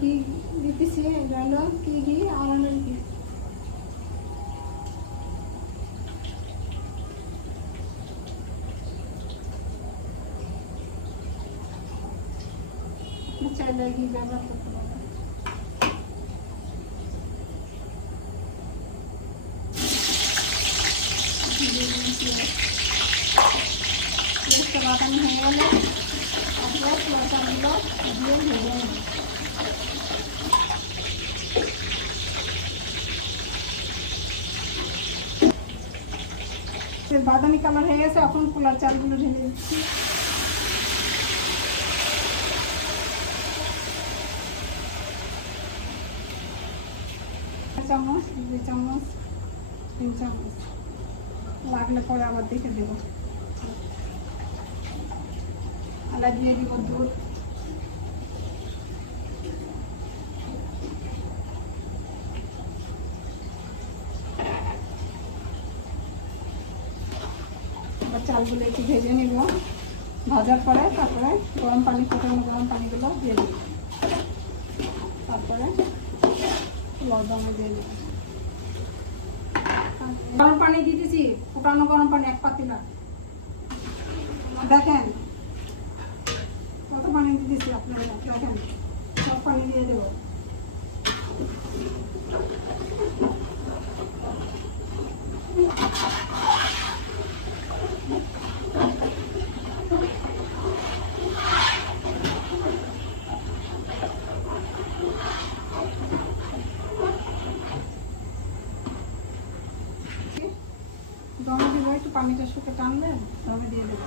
ঘি দিতেছি, এটা হলো কি ঘি? আমন্ডের ঘি। চাইলে ঘি ব্যবহার করতে পারবেন। বাদাম হয়ে গেলে অদরক লঙ্কাগুলো দিয়ে ভেজে নেব। বাদামি কালার হয়ে গেছে, এখন পোলার চালগুলো ঢেলে দিচ্ছি। চামচ, 2 চামচ, 3 চামচ, লাগলে পরে আবার দেখে দেবো। আলা দিয়ে দিব দুধ, আবার চালগুলো একটু ভেজে নিব। ভাজার পরে তারপরে গরম পানি, ফুটানো গরম পানিগুলো দিয়ে দেব। তারপরে লবঙ্গ দিয়ে দেব। গরম পানি দিতেছি, ফুটানো গরম পানি 1 পাতিলা। দেখেন কত পানি দিতেছি, আপনারা দেখেন। সব পানি দিয়ে দেবো। দমে দিব, একটু পানিটা শুকে টানলে দমে দিয়ে দেবো।